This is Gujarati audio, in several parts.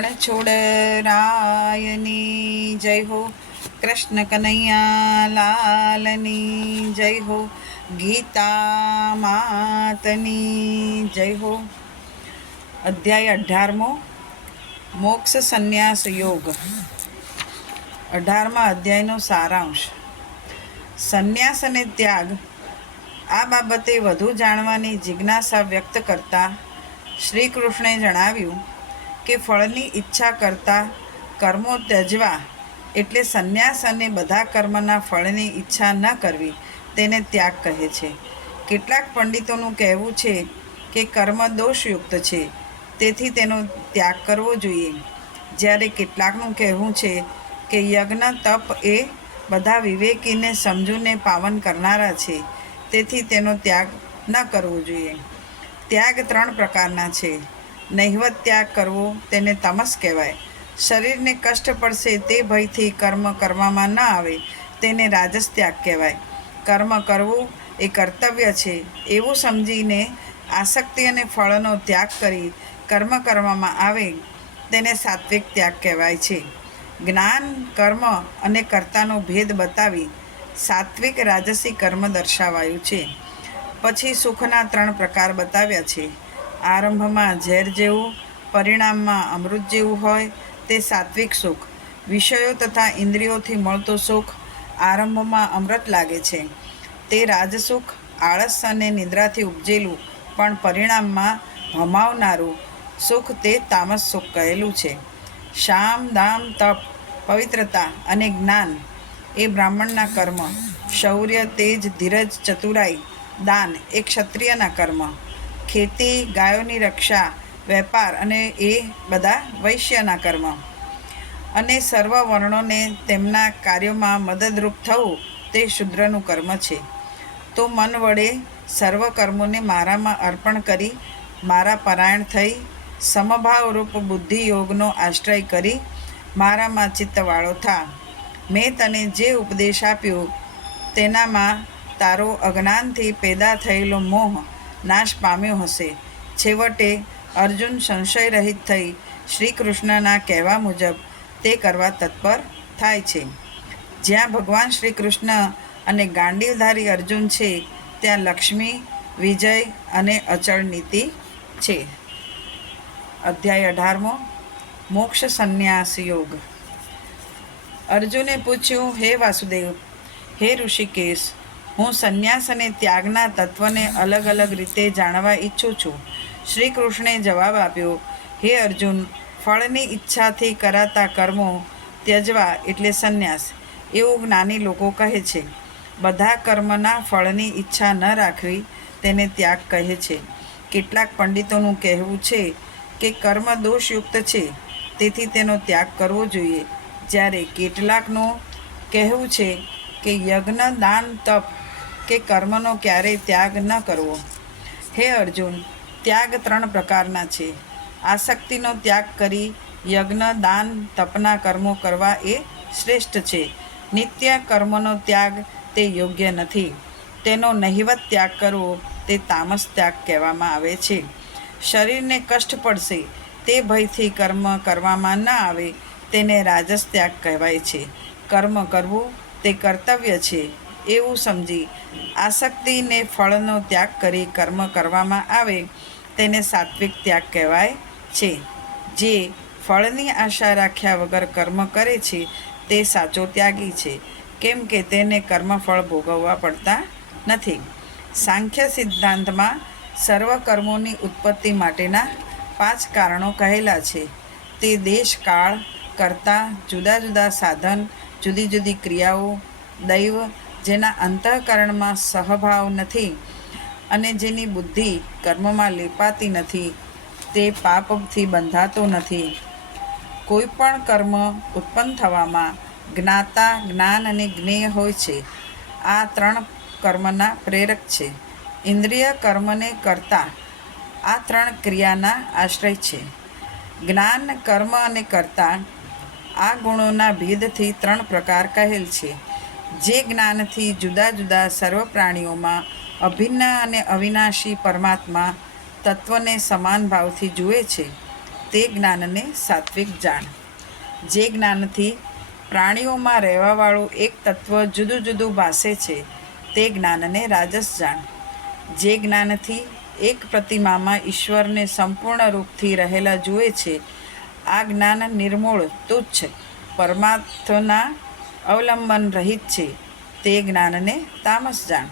રણછોડ રાયની જય હો કૃષ્ણ કનૈયા લાલની જય હો ગીતા માતની જય હો અધ્યાય અઢારમો મોક્ષ સંન્યાસ યોગ અઢારમા અધ્યાયનો સારાંશ। સંન્યાસ અને ત્યાગ, આ બાબતે વધુ જાણવાની જિજ્ઞાસા વ્યક્ત કરતા શ્રી કૃષ્ણે જણાવ્યું કે ફળની ઈચ્છા કરતા કર્મો ત્યજવા એટલે સંન્યાસ અને બધા કર્મના ફળની ઈચ્છા ન કરવી તેને ત્યાગ કહે છે. કેટલાક પંડિતોનું કહેવું છે કે કર્મ દોષયુક્ત છે, તેથી તેનો ત્યાગ કરવો જોઈએ. જ્યારે કેટલાકનું કહેવું છે કે યજ્ઞ, તપ એ બધા વિવેકીને સમજૂને પાવન કરનારા છે, તેથી તેનો ત્યાગ ન કરવો જોઈએ. ત્યાગ ત્રણ પ્રકારના છે. નહિવત ત્યાગ કરવો તેને તમસ કહેવાય. શરીરને કષ્ટ પડશે તે ભયથી કર્મ કરવામાં ન આવે, તેને રાજસ ત્યાગ કહેવાય. કર્મ કરવું એ કર્તવ્ય છે. એવું સમજીને આસક્તિ અને ફળનો ત્યાગ કરી કર્મ કરવામાં આવે, તેને સાત્વિક ત્યાગ કહેવાય છે. જ્ઞાન, કર્મ અને કર્તાનો ભેદ બતાવી સાત્વિક રાજસી કર્મ દર્શાવાયું છે. પછી સુખના ત્રણ પ્રકાર બતાવ્યા છે. આરંભમાં ઝેર જેવું, પરિણામમાં અમૃત જેવું હોય તે સાત્વિક સુખ. વિષયો તથા ઇન્દ્રિયોથી મળતો સુખ આરંભમાં અમૃત લાગે છે. તે રાજસુખ, આળસ અને નિદ્રાથી ઉપજેલું, પણ પરિણામમાં ભમાવનારું સુખ તે તામસ સુખ કહેલું છે. શામ, દામ, તપ, પવિત્રતા અને જ્ઞાન એ બ્રાહ્મણના કર્મ. શૌર્ય, તેજ, ધીરજ, ચતુરાઈ, દાન એ ક્ષત્રિયના કર્મ. ખેતી, ગાયોની રક્ષા, વેપાર અને એ બધા વૈશ્યના કર્મ. અને સર્વ વર્ણોને તેમના કાર્યોમાં મદદરૂપ થવું તે શુદ્રનું કર્મ છે. તો મન વડે સર્વ કર્મોને મારામાં અર્પણ કરી, મારા પરાયણ થઈ, સમભાવરૂપ બુદ્ધિયોગનો આશ્રય કરી, મારામાં ચિત્તવાળો થા. મેં તને જે ઉપદેશ આપ્યો, તેનામાં તારો અજ્ઞાનથી પેદા થયેલો મોહ નાશ પામ્યો હશે. છેવટે અર્જુન સંશય રહિત થઈ શ્રી કૃષ્ણના કહેવા મુજબ તે કરવા તત્પર થાય છે. જ્યાં ભગવાન શ્રી કૃષ્ણ અને ગાંડીવધારી અર્જુન છે, ત્યાં લક્ષ્મી, વિજય અને અચળ નીતિ છે. અધ્યાય અઢારમો, મોક્ષ સંન્યાસ યોગ. અર્જુને પૂછ્યું, હે વાસુદેવ, હે ઋષિકેશ હું સંન્યાસ અને ત્યાગના તત્વને અલગ અલગ રીતે જાણવા ઈચ્છું છું. શ્રી કૃષ્ણે જવાબ આપ્યો, હે અર્જુન, ફળની ઈચ્છાથી કરાતા કર્મો ત્યજવા એટલે સંન્યાસ, એવું જ્ઞાની લોકો કહે છે. બધા કર્મના ફળની ઈચ્છા ન રાખવી તેને ત્યાગ કહે છે. કેટલાક પંડિતોનું કહેવું છે કે કર્મ દોષયુક્ત છે, તેથી તેનો ત્યાગ કરવો જોઈએ. જ્યારે કેટલાકનું કહેવું છે કે યજ્ઞ, દાન, તપ કે કર્મનો ક્યારેય ત્યાગ ન કરવો. હે અર્જુન, ત્યાગ ત્રણ પ્રકારના છે. આસક્તિનો ત્યાગ કરી યજ્ઞ, દાન, તપના કર્મો કરવા એ શ્રેષ્ઠ છે. નિત્ય કર્મનો ત્યાગ તે યોગ્ય નથી. તેનો નહિવત ત્યાગ કરવો તે તામસ ત્યાગ કહેવામાં આવે છે. શરીરને કષ્ટ પડશે, તે ભયથી કર્મ કરવામાં ન આવે, તેને રાજસ ત્યાગ કહેવાય છે. કર્મ કરવું તે કર્તવ્ય છે. એવું સમજી. આસક્તિને ફળનો ત્યાગ કરી કર્મ કરવામાં આવે, તેને સાત્વિક ત્યાગ કહેવાય છે. જે ફળની આશા રાખ્યા વગર કર્મ કરે છે, તે સાચો ત્યાગી છે, કેમ કે તેને કર્મફળ ભોગવવા પડતા નથી. સાંખ્ય સિદ્ધાંતમાં સર્વ કર્મોની ઉત્પત્તિ માટેના પાંચ કારણો કહેલા છે. તે દેશ, કાળ, કરતા, જુદા જુદા સાધન, જુદી જુદી ક્રિયાઓ, દૈવ જેના અંતઃકરણમાં સહભાવ નથી અને જેની બુદ્ધિ કર્મમાં લેપાતી નથી, તે પાપથી બંધાતો નથી. કોઈ પણ કર્મ ઉત્પન્ન થવામાં જ્ઞાતા, જ્ઞાન અને જ્ઞેય હોય છે. આ ત્રણ કર્મના પ્રેરક છે. ઇન્દ્રિય કર્મને કરતા આ ત્રણ ક્રિયાના આશ્રય છે. જ્ઞાન કર્મ અને કરતા આ ગુણોના ભેદથી ત્રણ પ્રકાર કહેલ છે. જે જ્ઞાનથી જુદા જુદા સર્વ પ્રાણીઓમાં અભિન્ન અને અવિનાશી પરમાત્મા તત્વને સમાન ભાવથી જુએ છે, તે જ્ઞાનને સાત્વિક જાણ. જે જ્ઞાનથી પ્રાણીઓમાં રહેવાવાળું એક તત્વ જુદું જુદું ભાસે છે, તે જ્ઞાનને રાજસ જાણ. જે જ્ઞાનથી એક પ્રતિમામાં ઈશ્વરને સંપૂર્ણ રૂપથી રહેલા જુએ છે, આ જ્ઞાન નિર્મૂળ, તુચ્છ પરમાર્થના અવલંબન રહિત છે, તે જ્ઞાનને તામસ જાણ.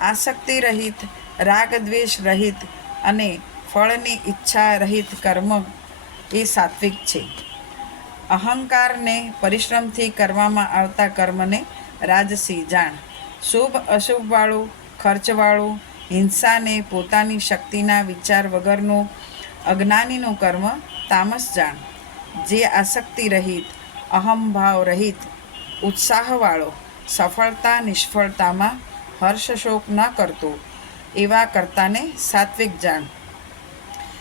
આસક્તિ રહિત રાગ દ્વેષ રહિત અને ફળની ઈચ્છા રહિત કર્મ એ સાત્વિક છે. અહંકારને પરિશ્રમથી કરવામાં આવતા કર્મને રાજસી જાણ. શુભ, અશુભવાળું, ખર્ચવાળું, હિંસાને પોતાની શક્તિના વિચાર વગરનું અજ્ઞાનીનું કર્મ તામસ જાણ. જે આસક્તિ રહિત અહમભાવ રહિત ઉત્સાહવાળો, સફળતા, નિષ્ફળતામાં હર્ષશોક ન કરતો, એવા કર્તાને સાત્વિક જાણ.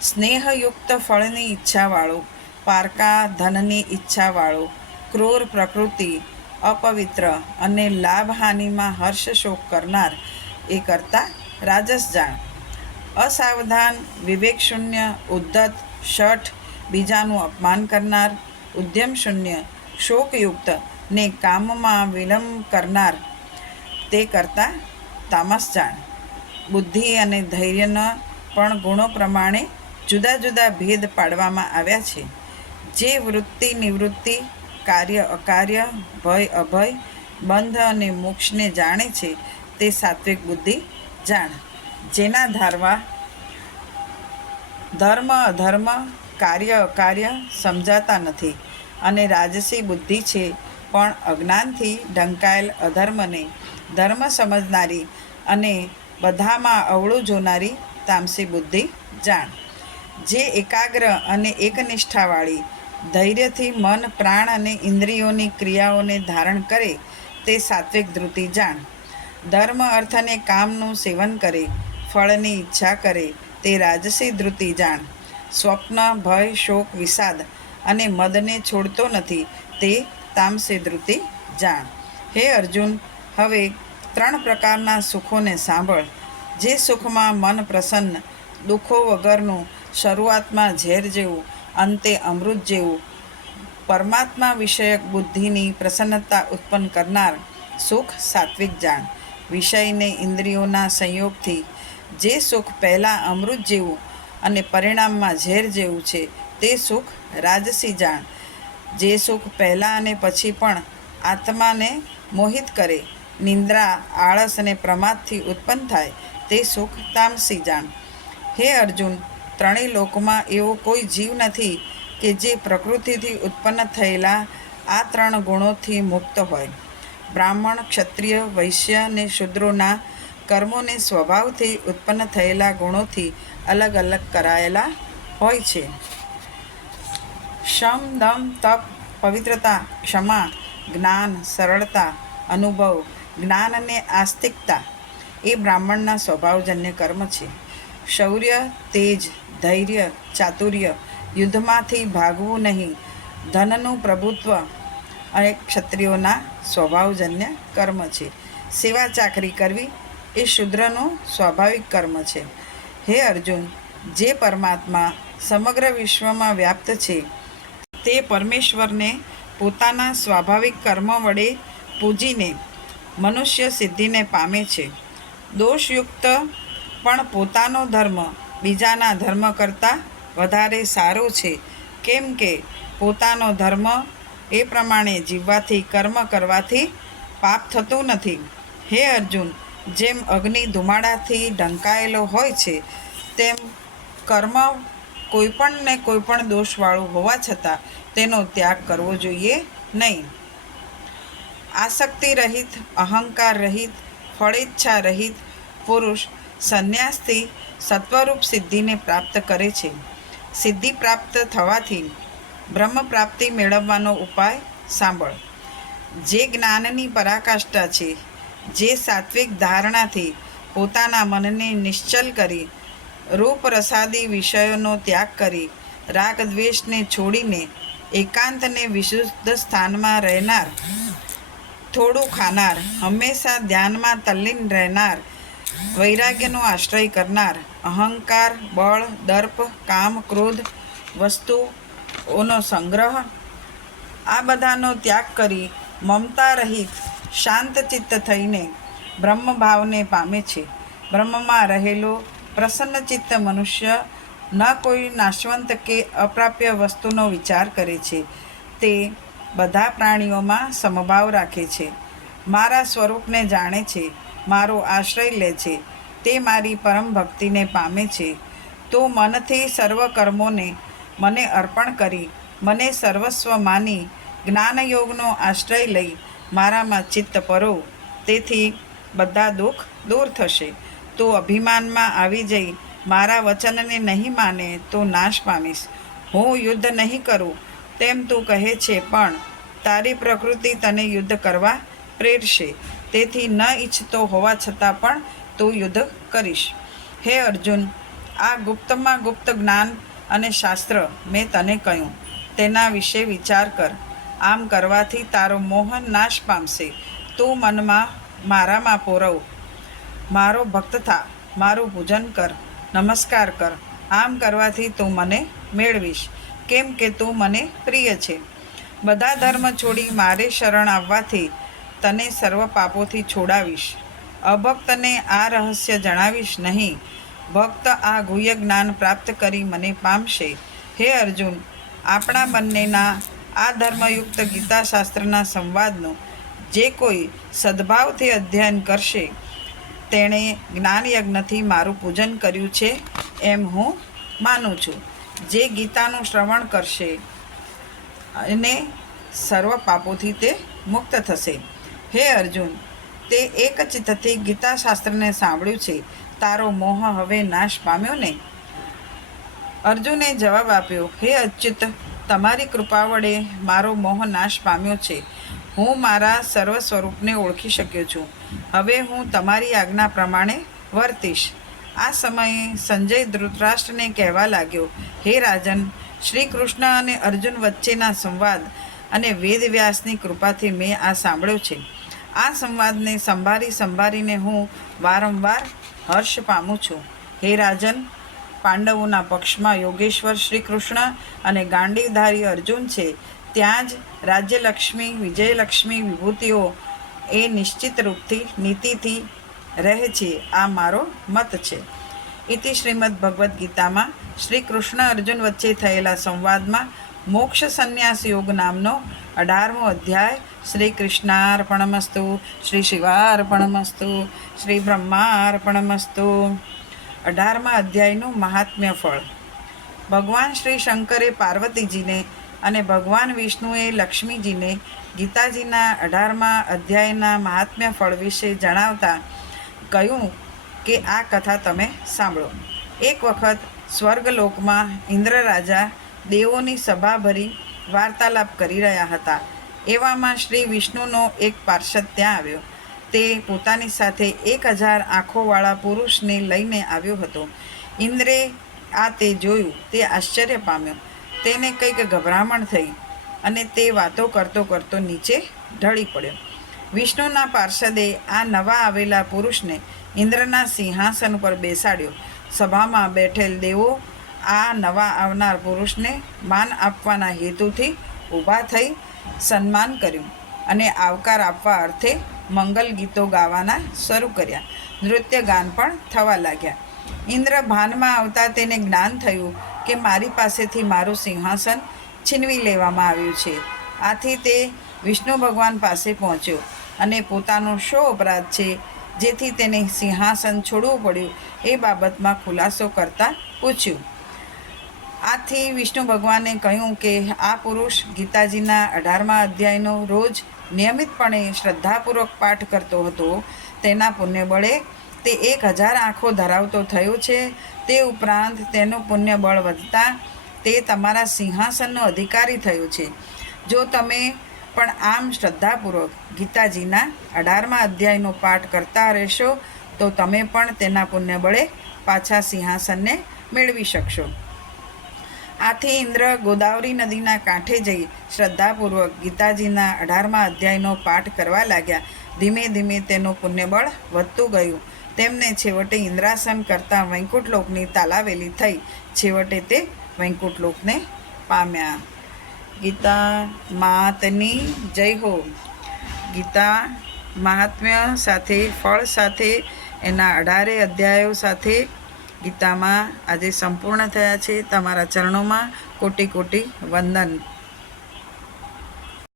સ્નેહયુક્ત ફળની ઈચ્છાવાળો, પારકા ધનની ઈચ્છાવાળો, ક્રૂર પ્રકૃતિ, અપવિત્ર અને લાભહાનિમાં હર્ષશોક કરનાર એ કરતા રાજસ જાણ. અસાવધાન વિવેકશૂન્ય ઉદ્ધત, શઠ, બીજાનું અપમાન કરનાર ઉદ્યમશૂન્ય શોકયુક્ત ને કામમાં વિલંબ કરનાર તે કરતાં તામસ જાણ બુદ્ધિ અને ધૈર્યના પણ ગુણો પ્રમાણે જુદા જુદા ભેદ પાડવામાં આવ્યા છે. જે વૃત્તિ નિવૃત્તિ, કાર્ય અકાર્ય, ભય અભય, બંધ અને મોક્ષને જાણે છે તે સાત્વિક બુદ્ધિ જાણ. જેના ધારવા ધર્મ અધર્મ, કાર્ય અકાર્ય સમજાતા નથી અને રાજસી બુદ્ધિ છે પણ અજ્ઞાનથી ઢંકાયેલ અધર્મને ધર્મ સમજનારી અને બધામાં અવળું જોનારી તામસી બુદ્ધિ જાણ. જે એકાગ્ર અને એકનિષ્ઠાવાળી, ધૈર્યથી મન, પ્રાણ અને ઇન્દ્રિયોની ક્રિયાઓને ધારણ કરે તે સાત્વિક ધૃતિ જાણ. ધર્મ અર્થ અને કામનું સેવન કરે, ફળની ઈચ્છા કરે તે રાજસી ધૃતિ જાણ. સ્વપ્ન, ભય, શોક, વિષાદ અને મદને છોડતો નથી તે તામસી ધૃતિ જાણ. હે અર્જુન, હવે ત્રણ પ્રકારના સુખોને સાંભળ. જે સુખમાં મન પ્રસન્ન, દુઃખો વગરનું શરૂઆતમાં ઝેર જેવું, અંતે અમૃત જેવું. પરમાત્મા વિષયક બુદ્ધિની પ્રસન્નતા ઉત્પન્ન કરનાર સુખ સાત્વિક જાણ. વિષયને ઇન્દ્રિયોના સંયોગથી જે સુખ પહેલાં અમૃત જેવું અને પરિણામમાં ઝેર જેવું છે, તે સુખ રાજસી જાણ. જે સુખ પહેલાં અને પછી પણ આત્માને મોહિત કરે, નિંદ્રા, આળસ અને પ્રમાદથી ઉત્પન્ન થાય, તે સુખ તામસી જાણ. હે અર્જુન, ત્રણેય લોકમાં એવો કોઈ જીવ નથી કે જે પ્રકૃતિથી ઉત્પન્ન થયેલા આ ત્રણ ગુણોથી મુક્ત હોય. બ્રાહ્મણ, ક્ષત્રિય, વૈશ્ય અને શૂદ્રોના કર્મોને સ્વભાવથી ઉત્પન્ન થયેલા ગુણોથી અલગ અલગ કરાયેલા હોય છે. શમ દમ તપ પવિત્રતા ક્ષમા જ્ઞાન સરળતા અનુભવ જ્ઞાન અને આસ્તિકતા એ બ્રાહ્મણના સ્વભાવજન્ય કર્મ છે. શૌર્ય, તેજ, ધૈર્ય, ચાતુર્ય યુદ્ધમાંથી ભાગવું નહીં, ધનનું પ્રભુત્વ અને ક્ષત્રિયોના સ્વભાવજન્ય કર્મ છે. સેવા ચાકરી કરવી એ શુદ્રનું સ્વાભાવિક કર્મ છે. હે અર્જુન, જે પરમાત્મા સમગ્ર વિશ્વમાં વ્યાપ્ત છે તે પરમેશ્વરને પોતાના સ્વાભાવિક કર્મ વડે પૂજીને મનુષ્ય સિદ્ધિને પામે છે. દોષયુક્ત પણ પોતાનો ધર્મ બીજાના ધર્મ કરતાં વધારે સારો છે. કેમ કે પોતાનો ધર્મ એ પ્રમાણે જીવવાથી, કર્મ કરવાથી પાપ થતું નથી. હે અર્જુન, જેમ અગ્નિ ધુમાડાથી ઢંકાયેલો હોય છે, તેમ કર્મ કોઈપણ ને કોઈપણ દોષવાળું હોવા છતાં તેનો ત્યાગ કરવો જોઈએ નહીં. આસક્તિ રહિત અહંકાર રહિત ફળેચ્છા રહિત પુરુષ સંન્યાસથી સત્વરૂપ સિદ્ધિને પ્રાપ્ત કરે છે. સિદ્ધિ પ્રાપ્ત થવાથી બ્રહ્મ પ્રાપ્તિ મેળવવાનો ઉપાય સાંભળ. જે જ્ઞાનની પરાકાષ્ઠા છે, જે સાત્વિક ધારણાથી પોતાના મનને નિશ્ચલ કરી રૂપ રસાદી વિષયોનો ત્યાગ કરી રાગ દ્વેષને છોડીને એકાંતને વિશુદ્ધ સ્થાનમાં રહેનાર, થોડું ખાનાર, હંમેશા ધ્યાનમાં તલ્લીન રહેનાર, વૈરાગ્યનો આશ્રય કરનાર, અહંકાર, બળ, દર્પ, કામ, ક્રોધ, વસ્તુઓનો સંગ્રહ, આ બધાનો ત્યાગ કરી મમતા રહિત શાંત ચિત્ત થઈને બ્રહ્મભાવને પામે છે. બ્રહ્મમાં રહેલો પ્રસન્ન ચિત્ત મનુષ્ય ન કોઈ નાશવંત કે અપ્રાપ્ય વસ્તુનો વિચાર કરે છે. તે બધા પ્રાણીઓમાં સમભાવ રાખે છે. મારા સ્વરૂપને જાણે છે. મારો આશ્રય લે છે. તે મારી પરમ ભક્તિને પામે છે. તો મનથી સર્વ કર્મોને મને અર્પણ કરી, મને સર્વસ્વ માની, જ્ઞાનયોગનો આશ્રય લઈ મારામાં ચિત્ત પરો. તેથી બધા દુઃખ દૂર થશે. તો અભિમાનમાં આવી જઈ, મારા વચનને નહીં માને તો નાશ પામીશ. હું યુદ્ધ નહીં કરું, તેમ તું કહે છે, પણ તારી પ્રકૃતિ તને યુદ્ધ કરવા પ્રેરશે. તેથી ન ઈચ્છતો હોવા છતાં પણ તું યુદ્ધ કરીશ. હે અર્જુન, આ ગુપ્તમાં ગુપ્ત જ્ઞાન અને શાસ્ત્ર મેં તને કહ્યું. તેના વિશે વિચાર કર. આમ કરવાથી તારો મોહન નાશ પામશે. તું મનમાં મારામાં પોરવ. મારો ભક્ત થા, મારું પૂજન કર, નમસ્કાર કર. આમ કરવાથી તું મને મેળવીશ. કેમ કે તું મને પ્રિય છે. બધા ધર્મ છોડી મારે શરણ આવવાથી તને સર્વ પાપોથી છોડાવીશ. અભક્તને આ રહસ્ય જણાવીશ નહીં. ભક્ત આ ગુહ્ય જ્ઞાન પ્રાપ્ત કરી મને પામશે. હે અર્જુન, આપણા બંનેના આ ધર્મયુક્ત ગીતાશાસ્ત્રના સંવાદનું જે કોઈ સદભાવથી અધ્યયન કરશે તેણે જ્ઞાનયજ્ઞથી મારું પૂજન કર્યું છે એમ હું માનું છું. જે ગીતાનું શ્રવણ કરશે અને સર્વ પાપોથી તે મુક્ત થશે. હે અર્જુન, તે એક ચિત્તથી ગીતાશાસ્ત્રને સાંભળ્યું છે. તારો મોહ હવે નાશ પામ્યો ને? અર્જુને જવાબ આપ્યો, હે અચ્યુત, તમારી કૃપા વડે મારો મોહ નાશ પામ્યો છે. હું મારા સર્વ સ્વરૂપને ઓળખી શક્યો છું. હવે હું તમારી આજ્ઞા પ્રમાણે વર્તીશ. આ સમયે સંજય ધૃતરાષ્ટ્રને કહેવા લાગ્યો, હે રાજન શ્રી કૃષ્ણ અને અર્જુન વચ્ચેના સંવાદ અને વેદવ્યાસની કૃપાથી મેં આ સાંભળ્યો છે. આ સંવાદને સંભાળી સંભાળીને હું વારંવાર હર્ષ પામું છું. હે રાજન, પાંડવોના પક્ષમાં યોગેશ્વર શ્રી કૃષ્ણ અને ગાંડીવધારી અર્જુન છે. ત્યાં જ રાજ્યલક્ષ્મી, વિજયલક્ષ્મી વિભૂતિઓ એ નિશ્ચિત રૂપથી, નીતિથી રહે છે. આ મારો મત છે. ઇતિ શ્રીમદ ભગવદ્ ગીતામાં શ્રી કૃષ્ણ અર્જુન વચ્ચે થયેલા સંવાદમાં મોક્ષ સંન્યાસ યોગ નામનો અઢારમો અધ્યાય શ્રી કૃષ્ણાર્પણમસ્તુ, શ્રી શિવાર્પણમસ્તુ, શ્રી બ્રહ્માર્પણમસ્તુ. અઢારમા અધ્યાયનું મહાત્મ્ય ફળ ભગવાન શ્રી શંકરે પાર્વતીજીને અને ભગવાન વિષ્ણુએ લક્ષ્મીજીને ગીતાજીના અઢારમા અધ્યાયના મહાત્મ્ય ફળ વિશે જણાવતા કહ્યું કે આ કથા તમે સાંભળો. એક વખત સ્વર્ગલોકમાં ઇન્દ્ર રાજા દેવોની સભા ભરી વાર્તાલાપ કરી રહ્યા હતા. એવામાં શ્રી વિષ્ણુનો એક પાર્ષદ ત્યાં આવ્યો. તે પોતાની સાથે એક હજાર આંખોવાળા પુરુષને લઈને આવ્યો હતો. ઇન્દ્રે આ તે જોયું, તે આશ્ચર્ય પામ્યો. તેને કંઈક ગભરામણ થઈ અને તે વાતો કરતો કરતો નીચે ઢળી પડ્યો. વિષ્ણુના પાર્ષદે આ નવા આવેલા પુરુષને ઇન્દ્રના સિંહાસન ઉપર બેસાડ્યો. સભામાં બેઠેલ દેવો આ નવા આવનાર પુરુષને માન આપવાના હેતુથી ઊભા થઈ સન્માન કર્યું અને આવકાર આપવા અર્થે મંગલ ગીતો ગાવાના શરૂ કર્યા. નૃત્ય ગાન પણ થવા લાગ્યા. ઇન્દ્ર ભાનમાં આવતા તેને જ્ઞાન થયું કે મારી પાસેથી મારું સિંહાસન છીનવી લેવામાં આવ્યું છે. આથી તે વિષ્ણુ ભગવાન પાસે પહોંચ્યો અને પોતાનો શો અપરાધ છે, જેથી તેને સિંહાસન છોડવું પડ્યું એ બાબતમાં ખુલાસો કરતાં પૂછ્યું. આથી વિષ્ણુ ભગવાને કહ્યું કે આ પુરુષ ગીતાજીના અઢારમા અધ્યાયનો રોજ નિયમિતપણે શ્રદ્ધાપૂર્વક પાઠ કરતો હતો. તેના પુણ્ય બળે તે એક હજાર આંખો ધરાવતો થયો છે. તે ઉપરાંત તેનું પુણ્ય બળ વધતા તે તમારા સિંહાસનનો અધિકારી થયો છે. જો તમે પણ આમ શ્રદ્ધાપૂર્વક ગીતાજીના અઢારમા અધ્યાયનો પાઠ કરતા રહેશો, તો તમે પણ તેના પુણ્ય બળે પાછા સિંહાસનને મેળવી શકશો. આથી ઇન્દ્ર ગોદાવરી નદીના કાંઠે જઈ શ્રદ્ધાપૂર્વક ગીતાજીના અઢારમા અધ્યાયનો પાઠ કરવા લાગ્યા. ધીમે ધીમે તેનું પુણ્યબળ વધતું ગયું. તેમને છેવટે ઇન્દ્રાસન કરતાં વૈકુંઠલોકની તાલાવેલી થઈ. છેવટે તે વૈકુંઠલોકને પામ્યા. ગીતા માતની જય હો. ગીતા મહાત્મ્ય સાથે, ફળ સાથે, એના અઢારે અધ્યાયો સાથે ગીતામાં આજે સંપૂર્ણ થયા છે. તમારા ચરણોમાં કોટી કોટી વંદન.